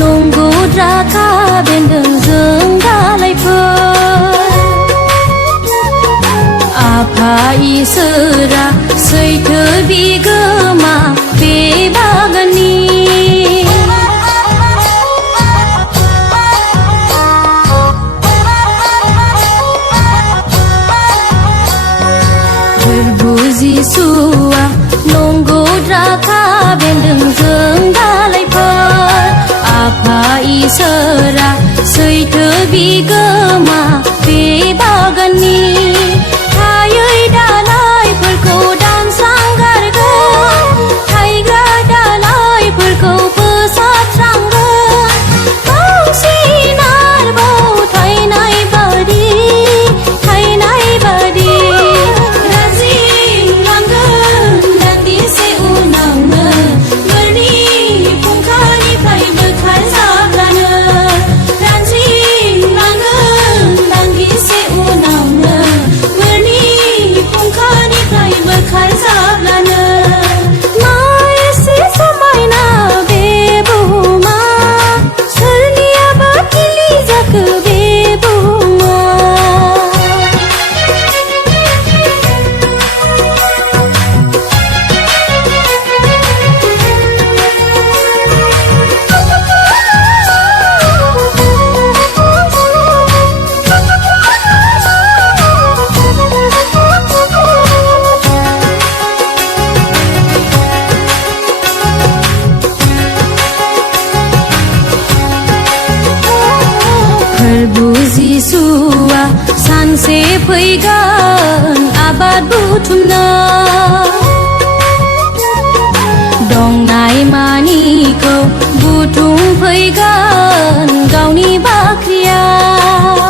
नंगौ द्राखा बेन्दों जों दालायफोर आफा इसोरा सैथो बिगोमा बे बागाननि फोरबु जिसुआ नंगौ द्राखा बेन्दों जों दालायफोर आफा इसोरा सैथो बिगोमा बे बागाननि थायै दालायफोरखौ दानस्रांगारगोन थायग्रा दालायफोरखौ फोसाबस्रांगोन बांसिन आरोबाव थायनाय बादि रानज्रिंलांगोन दान्दिसे उनावनो गोरनि फुंखानिफ्राय बोखारजाब्लानो रानज्रिंलांगोन दान्दिसे उनावनो गोरनि फुंखानिफ्राय बोखारजाब्लानो मा एसे समायना बे बुहुमा सोरनियाबा थिलि जाखो बे बुहुमा फोरबु जिसुआ सानसे फैगोन आबाद बुथुमनो दंनाय मानिखौ बुथुमफैगोन गावनि बाख्रियाव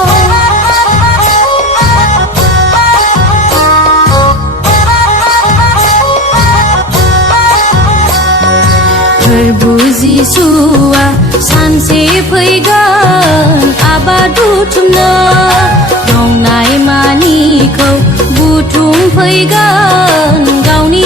फोरबु जिसुआ सानसे फैगोन आबाद बुथुमनो दंनाय मानिखौ बुथुमफैगोन गावनि